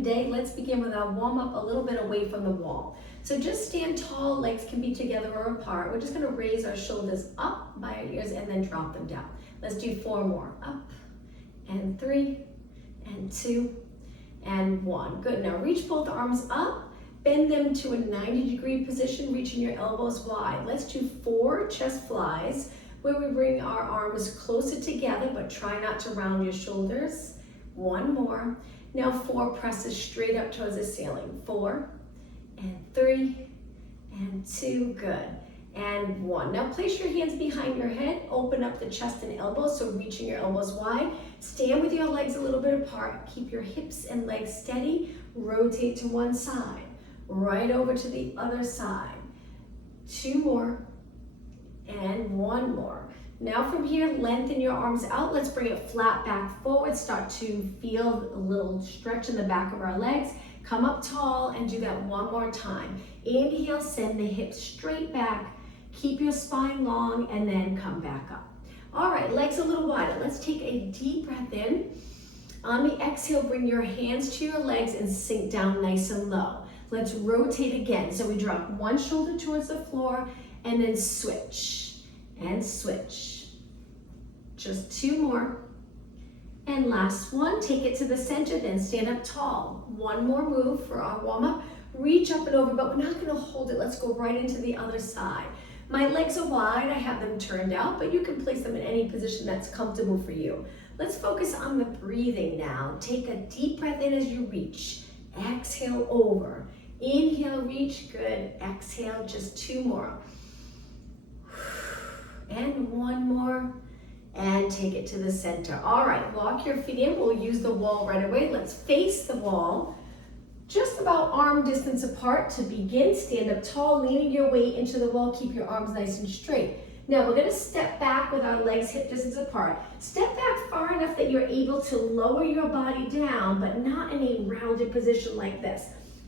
Day, let's begin with our warm-up a little bit away from the wall. So just stand tall, legs can be together or apart. We're just going to raise our shoulders up by our ears and then drop them down. Let's do 4 more. Up and 3 and 2 and 1. Good. Now reach both arms up, bend them to a 90-degree position, reaching your elbows wide. Let's do 4 chest flies where we bring our arms closer together, but try not to round your shoulders. 1 more. Now 4 presses straight up towards the ceiling. 4 and 3 and 2, good. And 1. Now place your hands behind your head, open up the chest and elbows, so reaching your elbows wide. Stand with your legs a little bit apart. Keep your hips and legs steady. Rotate to one side, right over to the other side. 2 more and 1 more. Now from here, lengthen your arms out. Let's bring it flat back forward. Start to feel a little stretch in the back of our legs. Come up tall and do that 1 more time. Inhale, send the hips straight back. Keep your spine long and then come back up. All right, legs a little wider. Let's take a deep breath in. On the exhale, bring your hands to your legs and sink down nice and low. Let's rotate again. So we drop one shoulder towards the floor and then switch. And switch. Just 2 more. And last one, take it to the center, then stand up tall. 1 more move for our warm-up. Reach up and over, but we're not gonna hold it. Let's go right into the other side. My legs are wide, I have them turned out, but you can place them in any position that's comfortable for you. Let's focus on the breathing now. Take a deep breath in as you reach. Exhale over. Inhale, reach, good. Exhale, just 2 more. And 1 more, and take it to the center. All right, walk your feet in. We'll use the wall right away. Let's face the wall, just about arm distance apart to begin. Stand up tall, leaning your weight into the wall. Keep your arms nice and straight. Now we're gonna step back with our legs hip distance apart. Step back far enough that you're able to lower your body down, but not in a rounded position like this.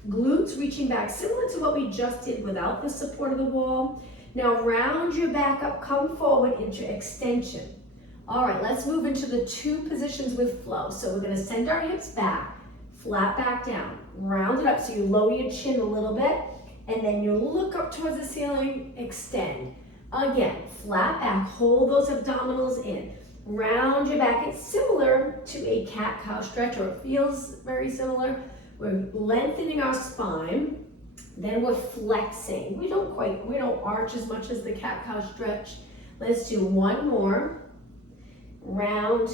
Glutes reaching back, similar to what we just did without the support of the wall. Now round your back up, come forward into extension. All right, let's move into the 2 positions with flow. So we're gonna send our hips back, flat back down, round it up so you lower your chin a little bit, and then you look up towards the ceiling, extend. Again, flat back, hold those abdominals in. Round your back. It's similar to a cat-cow stretch, or it feels very similar. We're lengthening our spine. Then we're flexing. We don't arch as much as the cat-cow stretch. Let's do 1 more. Round,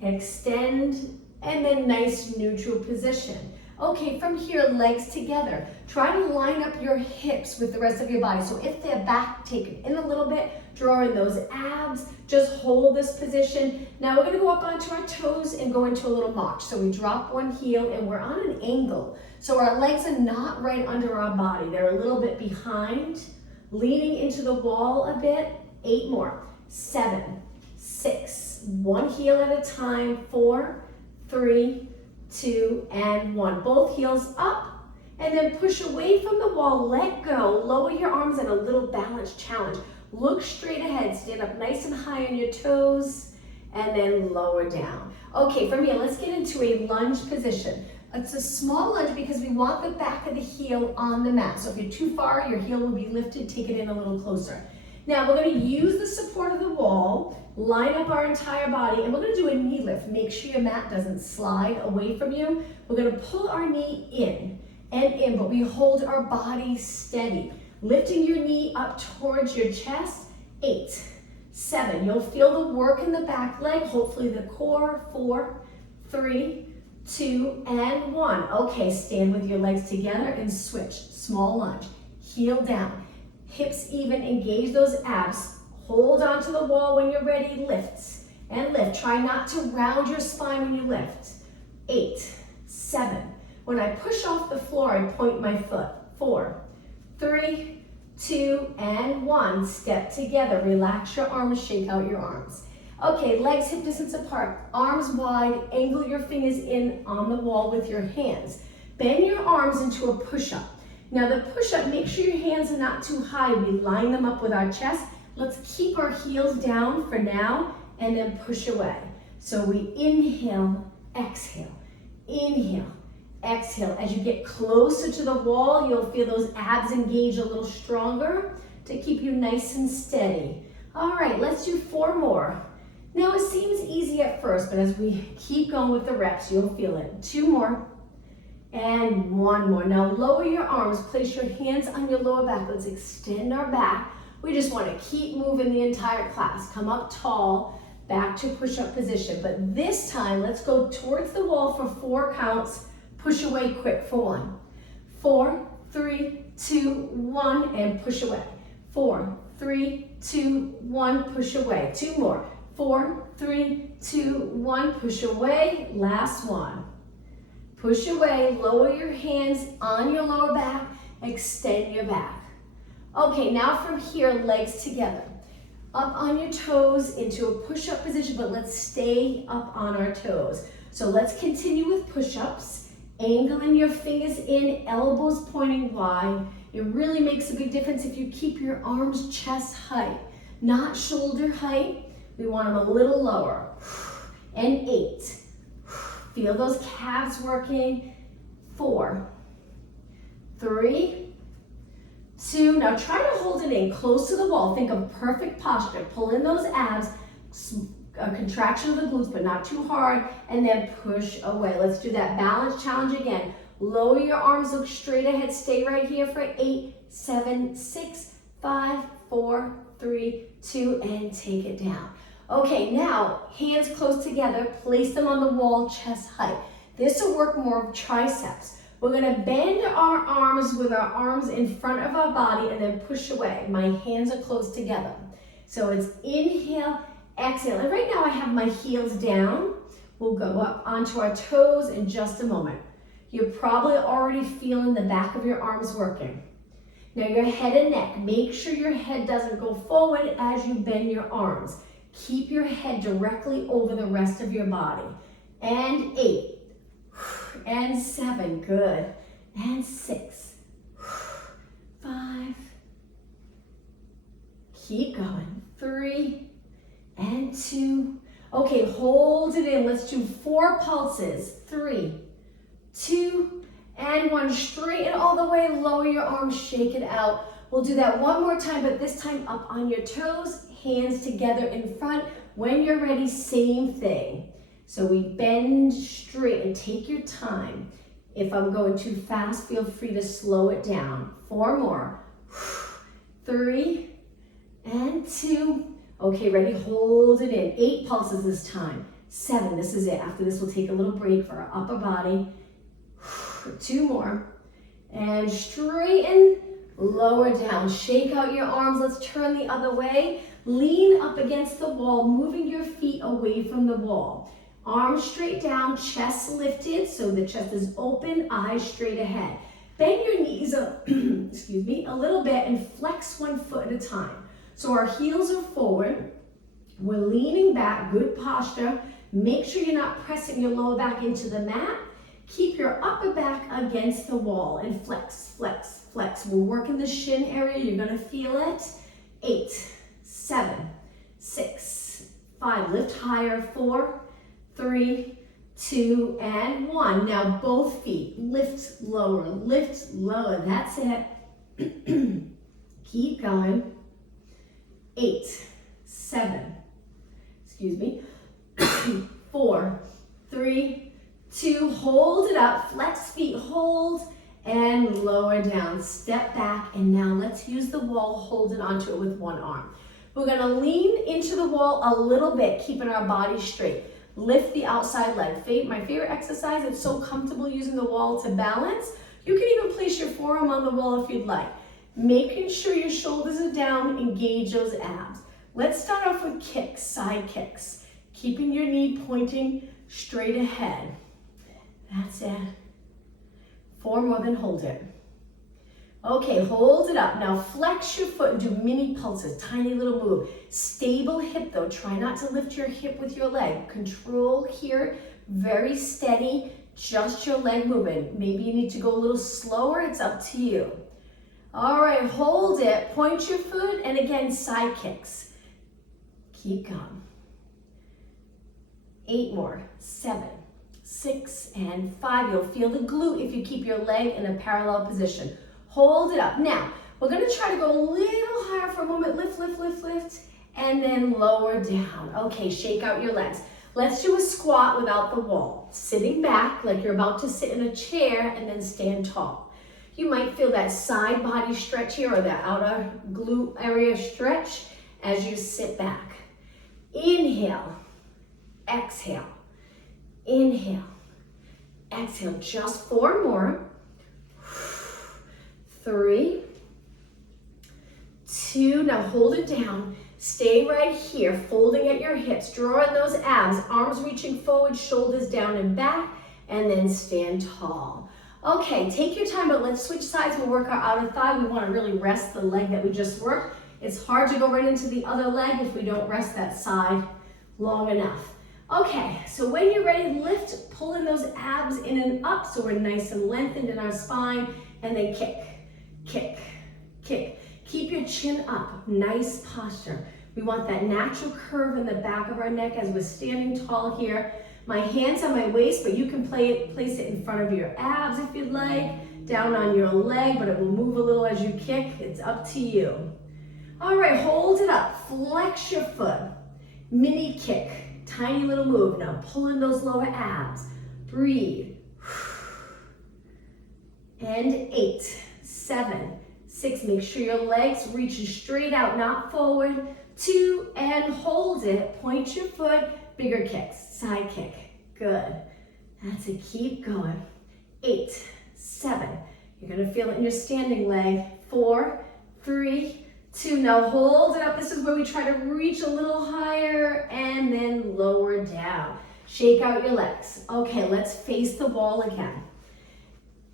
extend, and then nice neutral position. Okay, from here, legs together. Try to line up your hips with the rest of your body. So if they're back, take it in a little bit, draw in those abs, just hold this position. Now we're gonna go up onto our toes and go into a little march. So we drop one heel and we're on an angle. So our legs are not right under our body. They're a little bit behind, leaning into the wall a bit. 8 more. 7, 6, 1 heel at a time. 4, 3, 2, and 1. Both heels up, and then push away from the wall, let go, lower your arms in a little balance challenge. Look straight ahead, stand up nice and high on your toes, and then lower down. Okay, from here, let's get into a lunge position. It's a small lunge because we want the back of the heel on the mat. So if you're too far, your heel will be lifted, take it in a little closer. Now we're gonna use the support of the wall, line up our entire body, and we're gonna do a knee lift. Make sure your mat doesn't slide away from you. We're gonna pull our knee in and in, but we hold our body steady. Lifting your knee up towards your chest. 8, 7, you'll feel the work in the back leg, hopefully the core. 4, 3, 2, and 1. Okay, stand with your legs together and switch. Small lunge, heel down. Hips even, engage those abs. Hold onto the wall when you're ready, lift and lift. Try not to round your spine when you lift. 8, 7. When I push off the floor, I point my foot. 4, 3, 2, and 1. Step together, relax your arms, shake out your arms. Okay, legs hip distance apart, arms wide, angle your fingers in on the wall with your hands. Bend your arms into a push-up. Now the push-up, make sure your hands are not too high. We line them up with our chest. Let's keep our heels down for now and then push away. So we inhale, exhale, inhale, Exhale. As you get closer to the wall, you'll feel those abs engage a little stronger to keep you nice and steady. All right, let's do 4 more. Now it seems easy at first, but as we keep going with the reps, you'll feel it. 2 more and 1 more. Now lower your arms, place your hands on your lower back. Let's extend our back. We just want to keep moving the entire class. Come up tall, back to push-up position. But this time, let's go towards the wall for 4 counts. Push away quick for 1. 4, 3, 2, 1, and push away. 4, 3, 2, 1, push away. 2 more. 4, 3, 2, 1, push away. Last one. Push away, lower your hands on your lower back, extend your back. Okay, now from here, legs together. Up on your toes into a push-up position, but let's stay up on our toes. So let's continue with push-ups. Angling your fingers in, elbows pointing wide. It really makes a big difference if you keep your arms chest height, not shoulder height. We want them a little lower. And 8. Feel those calves working. 4, 3, 2. Now try to hold it in close to the wall. Think of perfect posture. Pull in those abs, a contraction of the glutes, but not too hard, and then push away. Let's do that balance challenge again. Lower your arms, look straight ahead. Stay right here for 8, 7, 6, 5, 4, 3, 2, and take it down. Okay, now hands close together, place them on the wall, chest height. This will work more of triceps. We're gonna bend our arms with our arms in front of our body and then push away. My hands are close together. So it's inhale, exhale. And right now I have my heels down. We'll go up onto our toes in just a moment. You're probably already feeling the back of your arms working. Now your head and neck, make sure your head doesn't go forward as you bend your arms. Keep your head directly over the rest of your body. And 8, and 7, good. And 6, 5, keep going. 3, and 2. Okay, hold it in. Let's do 4 pulses. 3, 2, and 1. Straighten all the way, lower your arms, shake it out. We'll do that one more time, but this time up on your toes, hands together in front. When you're ready, same thing. So we bend straight and take your time. If I'm going too fast, feel free to slow it down. 4 more. 3, and 2. Okay, ready? Hold it in. 8 pulses this time. 7, this is it. After this, we'll take a little break for our upper body. 2 more. And straighten, lower down. Shake out your arms. Let's turn the other way. Lean up against the wall, moving your feet away from the wall. Arms straight down, chest lifted, so the chest is open, eyes straight ahead. Bend your knees up, excuse me, a little bit and flex 1 foot at a time. So our heels are forward. We're leaning back, good posture. Make sure you're not pressing your lower back into the mat. Keep your upper back against the wall and flex, flex, flex. We're working the shin area. You're gonna feel it. 8, 7, 6, 5. Lift higher. 4, 3, 2, and 1. Now both feet. Lift lower, lift lower. That's it. Keep going. 8, 7, excuse me. 4, 3, 2, hold it up, flex feet, hold, and lower down. Step back, and now let's use the wall, hold it onto it with 1 arm. We're gonna lean into the wall a little bit, keeping our body straight. Lift the outside leg. My favorite exercise, it's so comfortable using the wall to balance. You can even place your forearm on the wall if you'd like. Making sure your shoulders are down, engage those abs. Let's start off with kicks, side kicks. Keeping your knee pointing straight ahead. That's it. 4 more, then hold it. Okay, hold it up. Now flex your foot and do mini pulses, tiny little move. Stable hip though, try not to lift your hip with your leg. Control here, very steady, just your leg movement. Maybe you need to go a little slower, it's up to you. All right, hold it, point your foot, and again, side kicks. Keep going. 8 more, 7, 6, and 5. You'll feel the glute if you keep your leg in a parallel position. Hold it up. Now, we're gonna try to go a little higher for a moment. Lift, lift, lift, lift, and then lower down. Okay, shake out your legs. Let's do a squat without the wall. Sitting back like you're about to sit in a chair and then stand tall. You might feel that side body stretch here or that outer glute area stretch as you sit back. Inhale, exhale, inhale, exhale. Just 4 more. 3, 2, now hold it down. Stay right here, folding at your hips, drawing those abs, arms reaching forward, shoulders down and back, and then stand tall. Okay, take your time, but let's switch sides. We'll work our outer thigh. We want to really rest the leg that we just worked. It's hard to go right into the other leg if we don't rest that side long enough. Okay, so when you're ready, lift, pull in those abs in and up so we're nice and lengthened in our spine, and then kick, kick, kick. Keep your chin up, nice posture. We want that natural curve in the back of our neck as we're standing tall here. My hands on my waist, but you can place it in front of your abs if you'd like, down on your leg, but it will move a little as you kick. It's up to you. All right, hold it up, flex your foot, mini kick, tiny little move. Now pull in those lower abs, breathe. And 8, 7, 6, make sure your legs reach straight out, not forward. 2, and hold it. Point your foot, bigger kicks, side kick. Good. That's it, keep going. 8, 7, you're gonna feel it in your standing leg. 4, 3, 2, now hold it up. This is where we try to reach a little higher and then lower down. Shake out your legs. Okay, let's face the wall again.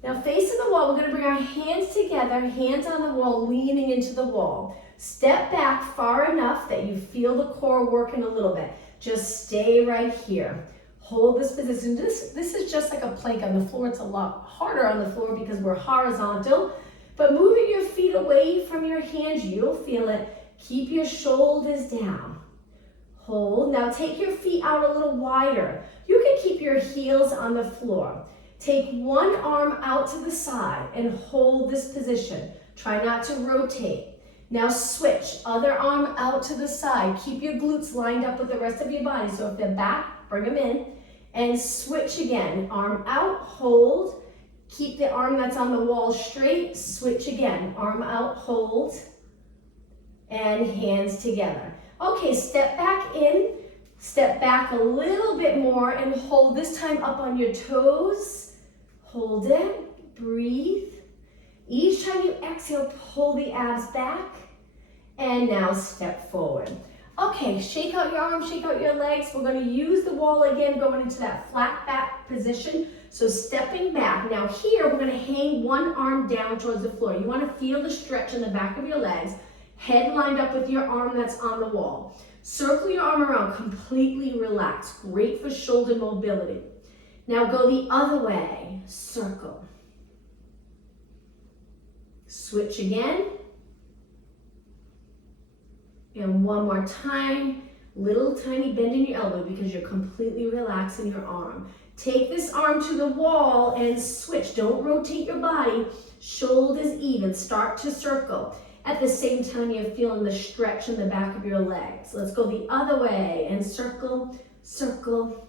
Now facing the wall, we're gonna bring our hands together, hands on the wall, leaning into the wall. Step back far enough that you feel the core working a little bit. Just stay right here. Hold this position. This is just like a plank on the floor. It's a lot harder on the floor because we're horizontal, but moving your feet away from your hands, you'll feel it. Keep your shoulders down. Hold. Now take your feet out a little wider. You can keep your heels on the floor. Take one arm out to the side and hold this position. Try not to rotate. Now switch, other arm out to the side. Keep your glutes lined up with the rest of your body. So if they're back, bring them in. And switch again, arm out, hold. Keep the arm that's on the wall straight. Switch again, arm out, hold. And hands together. Okay, step back in. Step back a little bit more and hold, this time up on your toes. Hold it, breathe. Each time you exhale, pull the abs back. And now step forward. Okay, shake out your arms, shake out your legs. We're gonna use the wall again, going into that flat back position. So stepping back. Now here, we're gonna hang one arm down towards the floor. You wanna feel the stretch in the back of your legs, head lined up with your arm that's on the wall. Circle your arm around, completely relaxed. Great for shoulder mobility. Now go the other way, circle. Switch again. And one more time, little tiny bend in your elbow because you're completely relaxing your arm. Take this arm to the wall and switch. Don't rotate your body. Shoulders even. Start to circle. At the same time, you're feeling the stretch in the back of your legs. Let's go the other way and circle, circle.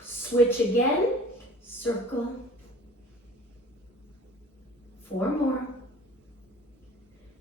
Switch again, circle. 4 more.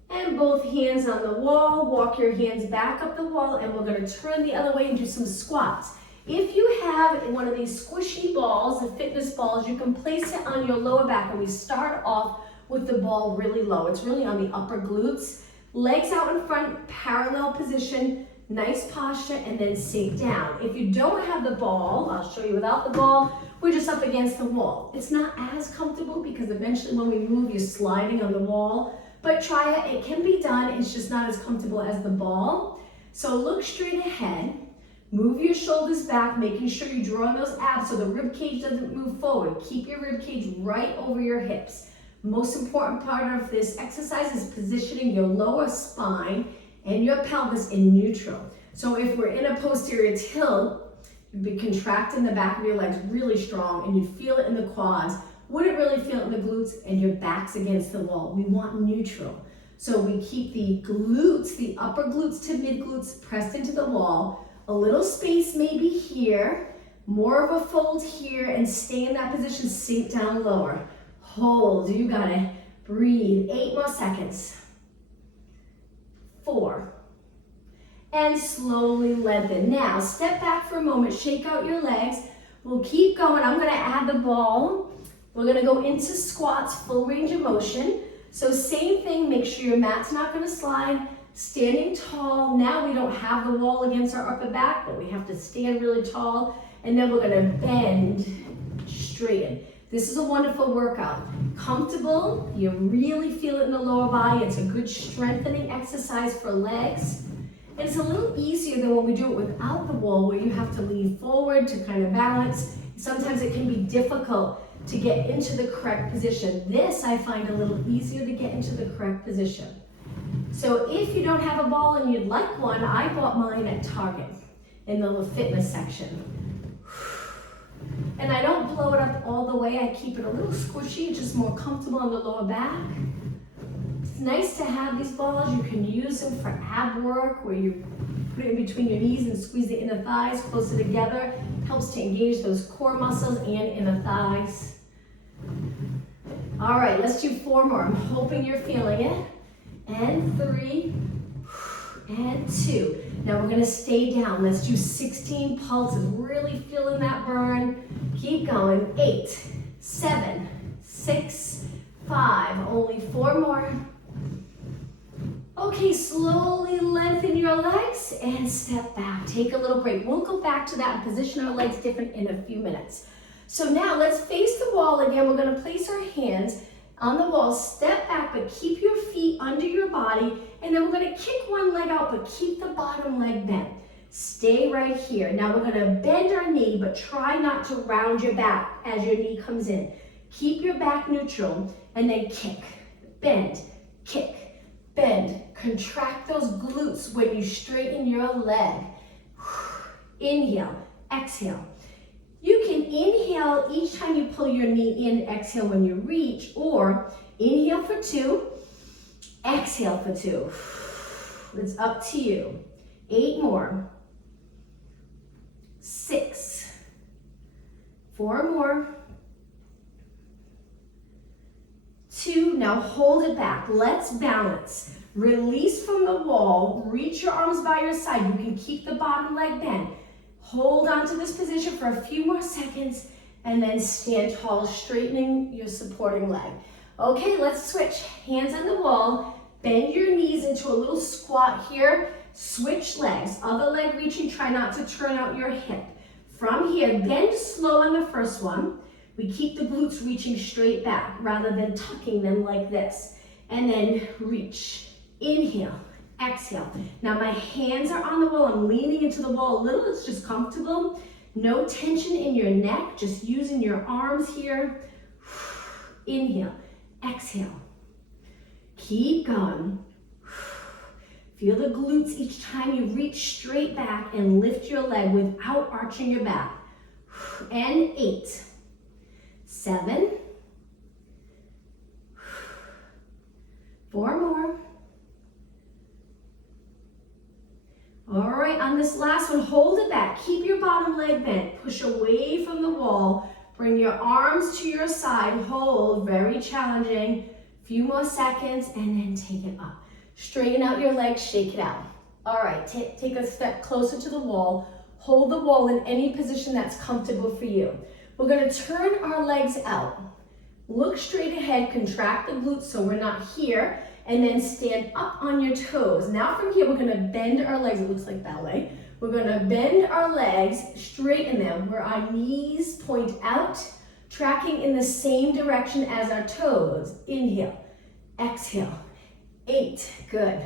And both hands on the wall. Walk your hands back up the wall, and we're going to turn the other way and do some squats. If you have one of these squishy balls, the fitness balls, you can place it on your lower back, and we start off with the ball really low. It's really on the upper glutes. Legs out in front, parallel position, nice posture, and then sink down. If you don't have the ball, I'll show you without the ball, we're just up against the wall. It's not as comfortable because eventually when we move, you're sliding on the wall, but try it. It can be done. It's just not as comfortable as the ball. So look straight ahead. Move your shoulders back, making sure you draw on those abs so the rib cage doesn't move forward. Keep your rib cage right over your hips. Most important part of this exercise is positioning your lower spine and your pelvis in neutral. So if we're in a posterior tilt, You'd be contracting the back of your legs really strong, and you'd feel it in the quads. Wouldn't really feel it in the glutes, and your back's against the wall. We want neutral. So we keep the glutes, the upper glutes to mid glutes pressed into the wall. A little space maybe here, more of a fold here, and stay in that position, sink down lower. Hold, you got it. Breathe, 8 more seconds. 4. And slowly lengthen. Now, step back for a moment, shake out your legs. We'll keep going. I'm gonna add the ball. We're gonna go into squats, full range of motion. So same thing, make sure your mat's not gonna slide. Standing tall. Now we don't have the wall against our upper back, but we have to stand really tall. And then we're gonna bend, straighten. This is a wonderful workout. Comfortable, you really feel it in the lower body. It's a good strengthening exercise for legs. And it's a little easier than when we do it without the wall, where you have to lean forward to kind of balance. Sometimes it can be difficult to get into the correct position. This I find a little easier to get into the correct position. So if you don't have a ball and you'd like one, I bought mine at Target in the little fitness section. And I don't blow it up all the way. I keep it a little squishy, just more comfortable on the lower back. It's nice to have these balls. You can use them for ab work, where you put it in between your knees and squeeze the inner thighs closer together. Helps to engage those core muscles and inner thighs. All right, let's do 4 more. I'm hoping you're feeling it. And 3, and 2. Now we're gonna stay down. Let's do 16 pulses. Really feeling that burn. Keep going. 8, 7, 6, 5. Only 4 more. Okay, slowly lengthen your legs and step back. Take a little break. We'll go back to that and position our legs different in a few minutes. So now let's face the wall again. We're gonna place our hands on the wall, step back, but keep your feet under your body, and then we're gonna kick one leg out, but keep the bottom leg bent. Stay right here. Now we're gonna bend our knee, but try not to round your back as your knee comes in. Keep your back neutral, and then kick, bend, kick, bend. Contract those glutes when you straighten your leg. Inhale, exhale. You can inhale each time you pull your knee in, exhale when you reach, or inhale for 2, exhale for 2. It's up to you. 8 more. 6. 4 more. 2, now hold it back. Let's balance. Release from the wall, reach your arms by your side. You can keep the bottom leg bent. Hold on to this position for a few more seconds, and then stand tall, straightening your supporting leg. Okay, let's switch. Hands on the wall, bend your knees into a little squat here. Switch legs, other leg reaching, try not to turn out your hip. From here, bend slow on the first one. We keep the glutes reaching straight back rather than tucking them like this. And then reach, inhale. Exhale. Now my hands are on the wall. I'm leaning into the wall a little. It's just comfortable. No tension in your neck. Just using your arms here. Inhale. Exhale. Keep going. Feel the glutes each time you reach straight back and lift your leg without arching your back. And 8, 7, 4 more. All right, on this last one, hold it back. Keep your bottom leg bent. Push away from the wall. Bring your arms to your side. Hold, very challenging. Few more seconds, and then take it up. Straighten out your legs, shake it out. All right, take a step closer to the wall. Hold the wall in any position that's comfortable for you. We're gonna turn our legs out. Look straight ahead, contract the glutes so we're not here, and then stand up on your toes. Now from here, we're gonna bend our legs. It looks like ballet. We're gonna bend our legs, straighten them where our knees point out, tracking in the same direction as our toes. Inhale, exhale, 8, good.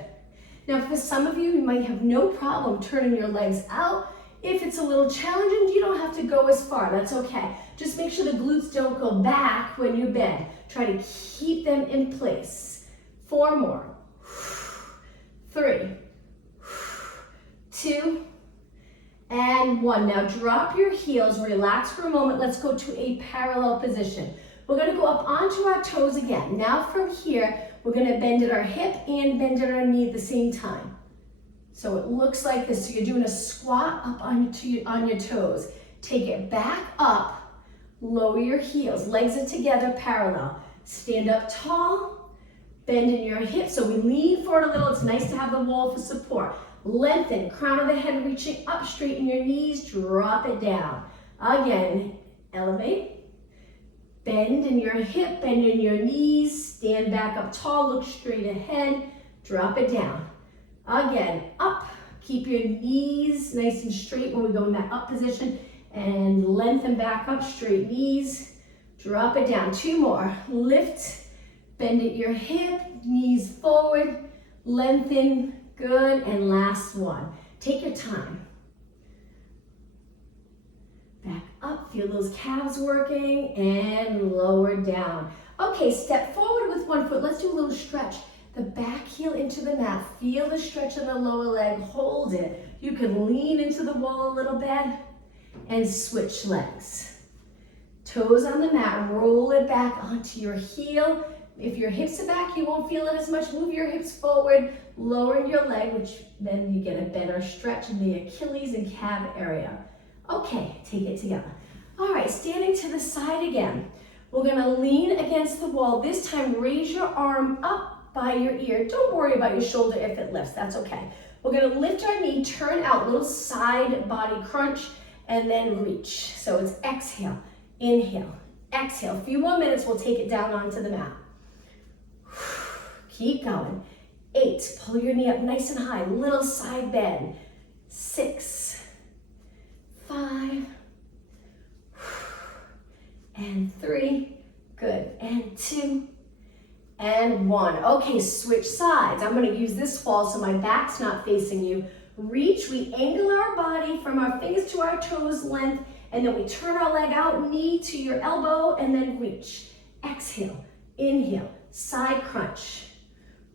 Now for some of you, you might have no problem turning your legs out. If it's a little challenging, you don't have to go as far, that's okay. Just make sure the glutes don't go back when you bend. Try to keep them in place. 4 more. 3, 2, and 1. Now drop your heels, relax for a moment. Let's go to a parallel position. We're gonna go up onto our toes again. Now from here, we're gonna bend at our hip and bend at our knee at the same time. So it looks like this. So you're doing a squat up on your toes. Take it back up, lower your heels. Legs are together, parallel. Stand up tall, bend in your hips. So we lean forward a little. It's nice to have the wall for support. Lengthen, crown of the head reaching up, straighten your knees, drop it down. Again, elevate. Bend in your hip, bend in your knees, stand back up tall, look straight ahead, drop it down. Again, up, keep your knees nice and straight when we go in that up position, and lengthen back up, straight knees, drop it down. 2 more, lift, bend at your hip, knees forward, lengthen, good, and last one. Take your time. Back up, feel those calves working, and lower down. Okay, step forward with 1 foot. Let's do a little stretch. The back heel into the mat. Feel the stretch in the lower leg, hold it. You can lean into the wall a little bit and switch legs. Toes on the mat, roll it back onto your heel. If your hips are back, you won't feel it as much. Move your hips forward, lowering your leg, which then you get a better stretch in the Achilles and calf area. Okay, take it together. All right, standing to the side again. We're gonna lean against the wall. This time, raise your arm up by your ear. Don't worry about your shoulder if it lifts, that's okay. We're gonna lift our knee, turn out, little side body crunch, and then reach. So it's exhale, inhale, exhale. A few more minutes, we'll take it down onto the mat. Keep going. 8, pull your knee up nice and high, little side bend. 6, 5, and 3, good, and 2, and 1. Okay, switch sides. I'm gonna use this wall so my back's not facing you. Reach, we angle our body from our fingers to our toes length, and then we turn our leg out, knee to your elbow, and then reach. Exhale, inhale, side crunch.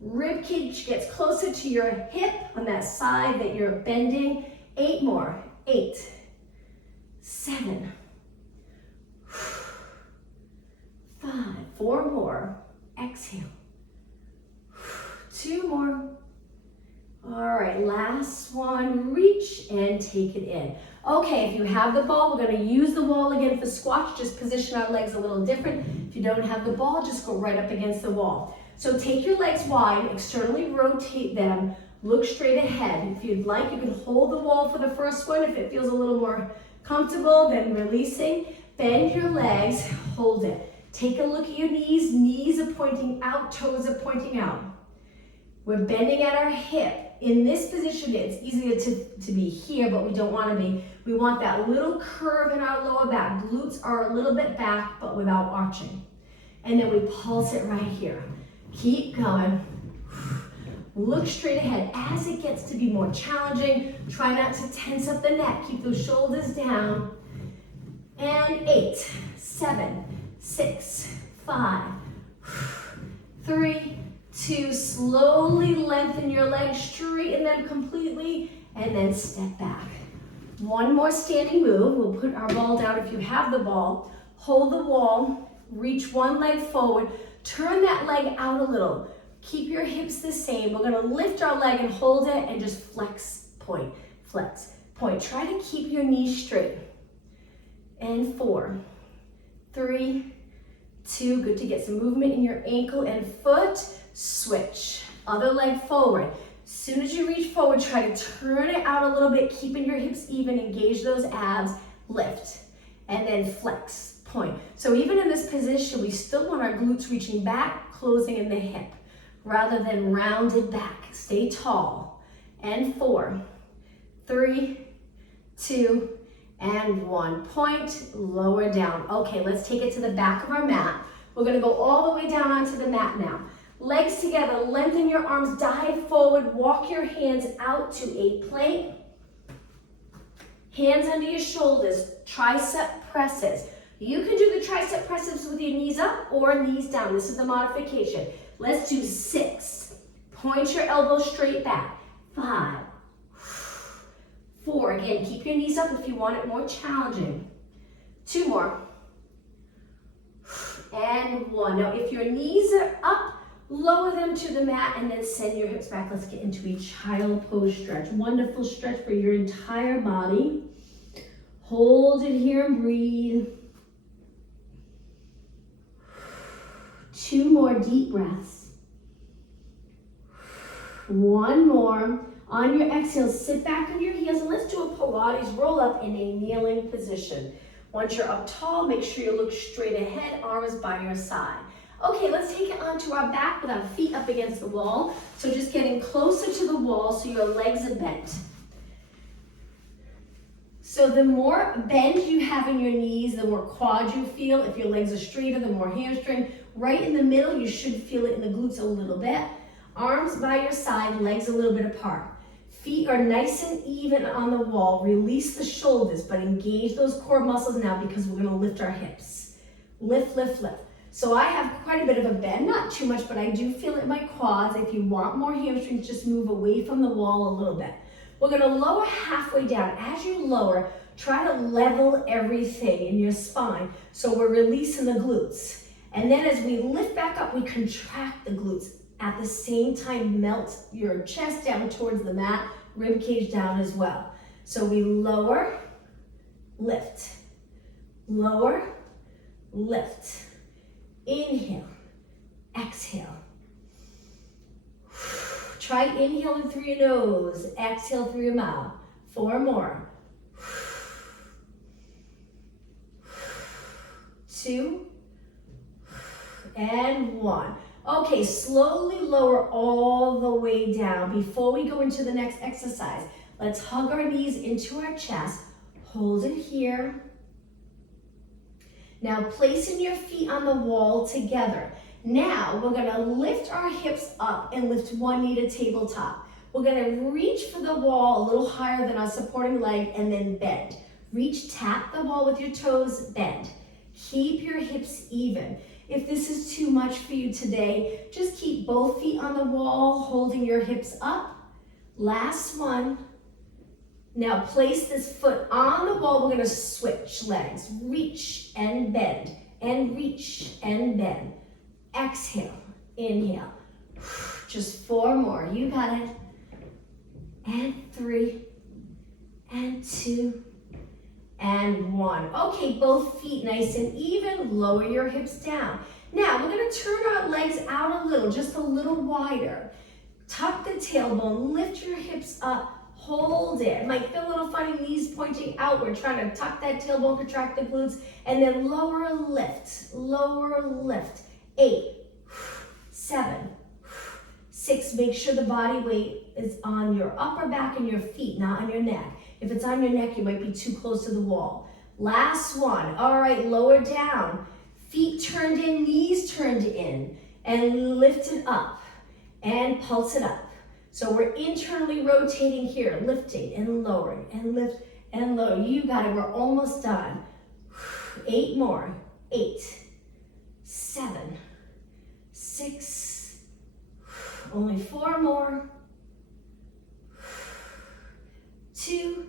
Rib cage gets closer to your hip on that side that you're bending. 8 more, 8, 7, 5, 4 more, exhale, 2 more. All right, last one, reach and take it in. Okay, if you have the ball, we're gonna use the wall again for squats, just position our legs a little different. If you don't have the ball, just go right up against the wall. So take your legs wide, externally rotate them, look straight ahead. If you'd like, you can hold the wall for the first one. If it feels a little more comfortable, then releasing. Bend your legs, hold it. Take a look at your knees. Knees are pointing out, toes are pointing out. We're bending at our hip. In this position, it's easier to be here, but we don't want to be. We want that little curve in our lower back. Glutes are a little bit back, but without arching. And then we pulse it right here. Keep going. Look straight ahead. As it gets to be more challenging, try not to tense up the neck. Keep those shoulders down. And 8, 7, 6, 5, 3, 2, slowly lengthen your legs, straighten them completely, and then step back. 1 more standing move. We'll put our ball down if you have the ball. Hold the wall, reach one leg forward, turn that leg out a little. Keep your hips the same. We're gonna lift our leg and hold it and just flex, point, flex, point. Try to keep your knees straight. And 4, 3, 2, good to get some movement in your ankle and foot. Switch, other leg forward. As soon as you reach forward, try to turn it out a little bit, keeping your hips even, engage those abs, lift, and then flex, point. So even in this position, we still want our glutes reaching back, closing in the hip, rather than rounded back. Stay tall. And 4, 3, 2, and 1. Point, lower down. Okay, let's take it to the back of our mat. We're gonna go all the way down onto the mat now. Legs together, lengthen your arms, dive forward, walk your hands out to a plank. Hands under your shoulders, tricep presses. You can do the tricep presses with your knees up or knees down. This is the modification. Let's do 6. Point your elbows straight back. 5, 4. Again, keep your knees up if you want it more challenging. 2 more. And 1. Now, if your knees are up, lower them to the mat and then send your hips back. Let's get into a child pose stretch. Wonderful stretch for your entire body. Hold it here and breathe. 2 more deep breaths. 1 more. On your exhale, sit back on your heels and let's do a Pilates roll up in a kneeling position. Once you're up tall, make sure you look straight ahead, arms by your side. Okay, let's take it onto our back with our feet up against the wall. So just getting closer to the wall so your legs are bent. So the more bend you have in your knees, the more quad you feel. If your legs are straighter, the more hamstring. Right in the middle, you should feel it in the glutes a little bit. Arms by your side, legs a little bit apart. Feet are nice and even on the wall. Release the shoulders, but engage those core muscles now because we're gonna lift our hips. Lift, lift, lift. So I have quite a bit of a bend, not too much, but I do feel it in my quads. If you want more hamstrings, just move away from the wall a little bit. We're gonna lower halfway down. As you lower, try to level everything in your spine. So we're releasing the glutes. And then as we lift back up, we contract the glutes. At the same time, melt your chest down towards the mat, rib cage down as well. So we lower, lift, lower, lift. Inhale, exhale. Try inhaling through your nose, exhale through your mouth. 4 more. 2 and 1. Okay, slowly lower all the way down. Before we go into the next exercise, let's hug our knees into our chest. Hold it here. Now placing your feet on the wall together. Now we're gonna lift our hips up and lift one knee to tabletop. We're gonna reach for the wall a little higher than our supporting leg and then bend. Reach, tap the wall with your toes, bend. Keep your hips even. If this is too much for you today, just keep both feet on the wall, holding your hips up. Last one. Now place this foot on the wall. We're gonna switch legs. Reach and bend, and reach and bend. Exhale, inhale. Just 4 more, you got it. And 3, and 2, and 1. Okay, both feet nice and even. Lower your hips down. Now we're gonna turn our legs out a little, just a little wider. Tuck the tailbone, lift your hips up, hold it. It might feel a little funny, knees pointing outward, trying to tuck that tailbone, contract the glutes, and then lower, lift, lower, lift. 8, 7, 6. Make sure the body weight is on your upper back and your feet, not on your neck. If it's on your neck, you might be too close to the wall. Last one. All right, lower down. Feet turned in, knees turned in, and lift it up and pulse it up. So we're internally rotating here, lifting and lowering and lift and lower. You got it, we're almost done. 8 more. 8, 7, 6, only 4 more. 2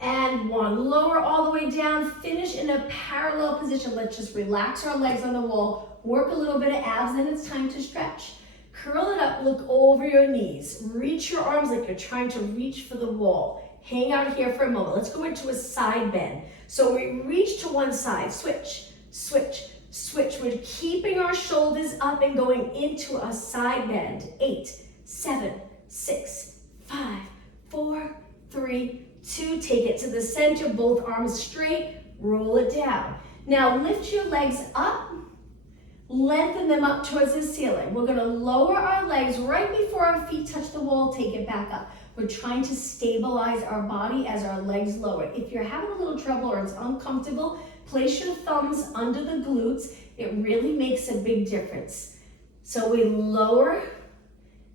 and 1. Lower all the way down, finish in a parallel position. Let's just relax our legs on the wall, work a little bit of abs, then it's time to stretch. Curl it up, look over your knees. Reach your arms like you're trying to reach for the wall. Hang out here for a moment. Let's go into a side bend. So we reach to one side, switch, switch, switch. We're keeping our shoulders up and going into a side bend. 8, 7, 6, 5, 4, 3, 2. Take it to the center, both arms straight, roll it down. Now lift your legs up. Lengthen them up towards the ceiling. We're gonna lower our legs right before our feet touch the wall, take it back up. We're trying to stabilize our body as our legs lower. If you're having a little trouble or it's uncomfortable, place your thumbs under the glutes. It really makes a big difference. So we lower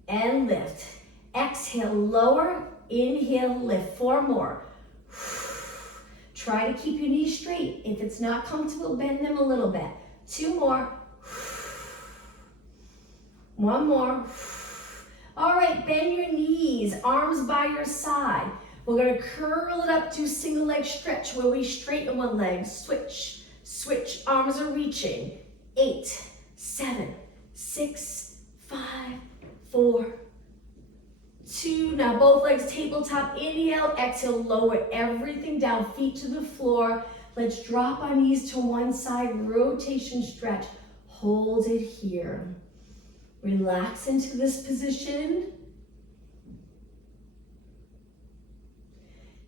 and lift. Exhale, lower, inhale, lift. 4 more. Try to keep your knees straight. If it's not comfortable, bend them a little bit. 2 more. 1 more. All right, bend your knees, arms by your side. We're gonna curl it up to single leg stretch where we straighten one leg, switch, switch, arms are reaching. 8, 7, 6, 5, 4, 2. Now both legs tabletop, inhale, exhale, lower everything down, feet to the floor. Let's drop our knees to one side, rotation stretch. Hold it here. Relax into this position.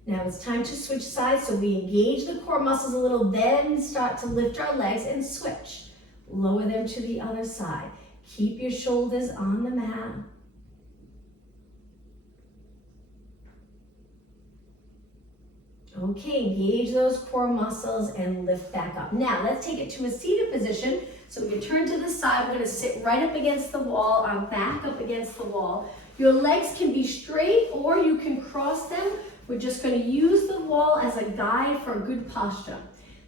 Now it's time to switch sides, so we engage the core muscles a little, then start to lift our legs and switch. Lower them to the other side. Keep your shoulders on the mat. Okay, engage those core muscles and lift back up. Now let's take it to a seated position. So we can turn to the side. We're going to sit right up against the wall, our back up against the wall. Your legs can be straight or you can cross them. We're just going to use the wall as a guide for a good posture.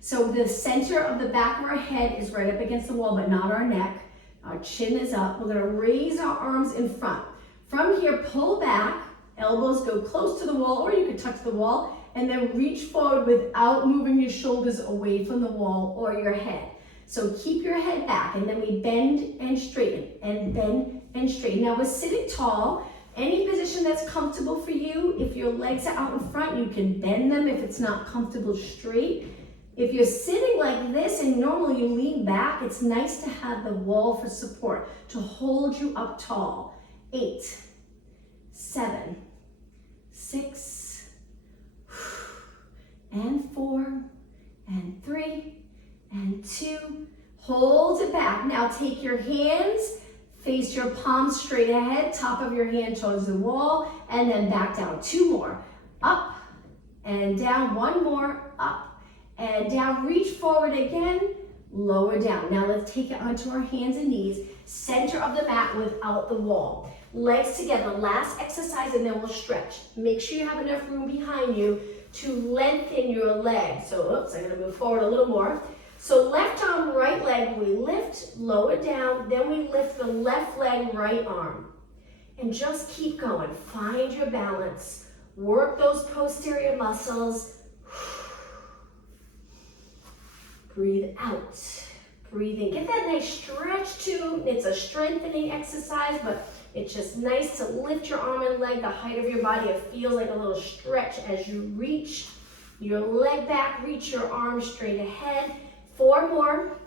So the center of the back of our head is right up against the wall, but not our neck. Our chin is up. We're going to raise our arms in front. From here, pull back. Elbows go close to the wall, or you can touch the wall, and then reach forward without moving your shoulders away from the wall or your head. So keep your head back, and then we bend and straighten, and bend and straighten. Now we're sitting tall. Any position that's comfortable for you. If your legs are out in front, you can bend them if it's not comfortable straight. If you're sitting like this and normally you lean back, it's nice to have the wall for support to hold you up tall. 8, 7, 6, and 4, and 3, and 2. Hold it back. Now take your hands, face your palms straight ahead, top of your hand towards the wall, and then back down. 2 more. Up and down. 1 more. Up and down. Reach forward again. Lower down. Now let's take it onto our hands and knees. Center of the mat without the wall. Legs together. Last exercise, and then we'll stretch. Make sure you have enough room behind you to lengthen your legs. So, oops, I'm going to move forward a little more. So left arm, right leg, we lift, lower down, then we lift the left leg, right arm. And just keep going. Find your balance. Work those posterior muscles. Breathe out. Breathe in. Get that nice stretch too. It's a strengthening exercise, but it's just nice to lift your arm and leg the height of your body. It feels like a little stretch as you reach your leg back, reach your arm straight ahead. 4 more,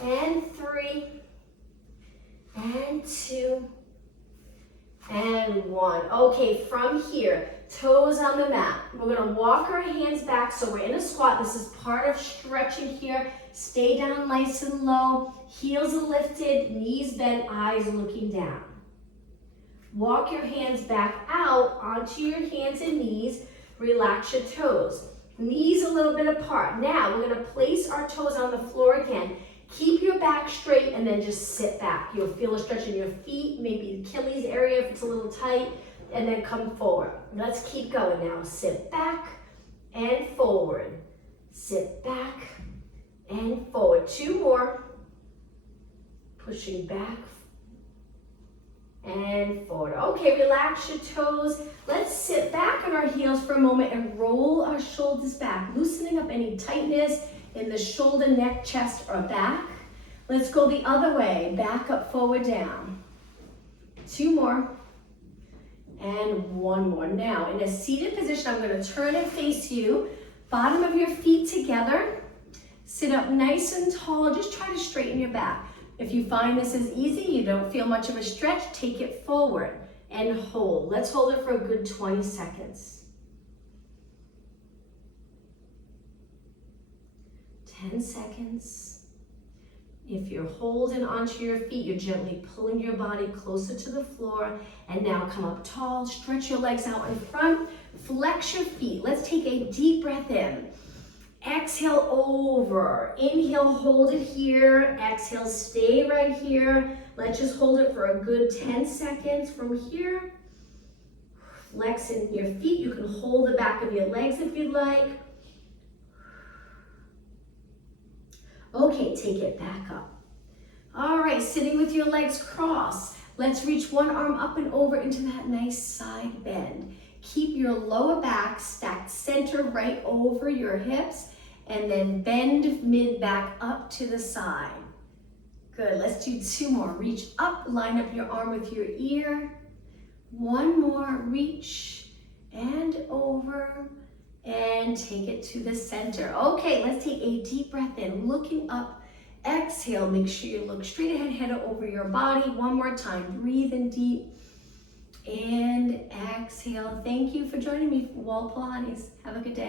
and 3, and 2, and 1. Okay, from here, toes on the mat. We're gonna walk our hands back so we're in a squat. This is part of stretching here. Stay down nice and low. Heels are lifted, knees bent, eyes looking down. Walk your hands back out onto your hands and knees. Relax your toes. Knees a little bit apart. Now we're gonna place our toes on the floor again. Keep your back straight and then just sit back. You'll feel a stretch in your feet, maybe Achilles area if it's a little tight, and then come forward. Let's keep going now. Sit back and forward. Sit back and forward. 2 more. Pushing back and forward. Okay, relax your toes. Let's sit back on our heels for a moment and roll our shoulders back, loosening up any tightness in the shoulder, neck, chest, or back. Let's go the other way. Back up, forward, down. 2 more. And 1 more. Now, in a seated position, I'm going to turn and face you. Bottom of your feet together. Sit up nice and tall. Just try to straighten your back. If you find this is easy, you don't feel much of a stretch, take it forward and hold. Let's hold it for a good 20 seconds. 10 seconds. If you're holding onto your feet, you're gently pulling your body closer to the floor. And now come up tall, stretch your legs out in front, flex your feet. Let's take a deep breath in. Exhale over. Inhale, hold it here. Exhale, stay right here. Let's just hold it for a good 10 seconds from here. Flexing your feet. You can hold the back of your legs if you'd like. Okay, take it back up. All right, sitting with your legs crossed. Let's reach one arm up and over into that nice side bend. Keep your lower back stacked center right over your hips, and then bend mid back up to the side. Good, let's do 2 more. Reach up, line up your arm with your ear. 1 more, reach and over, and take it to the center. Okay, let's take a deep breath in, looking up. Exhale, make sure you look straight ahead, head over your body. 1 more time, breathe in deep and exhale. Thank you for joining me for Wall Pilates. Have a good day.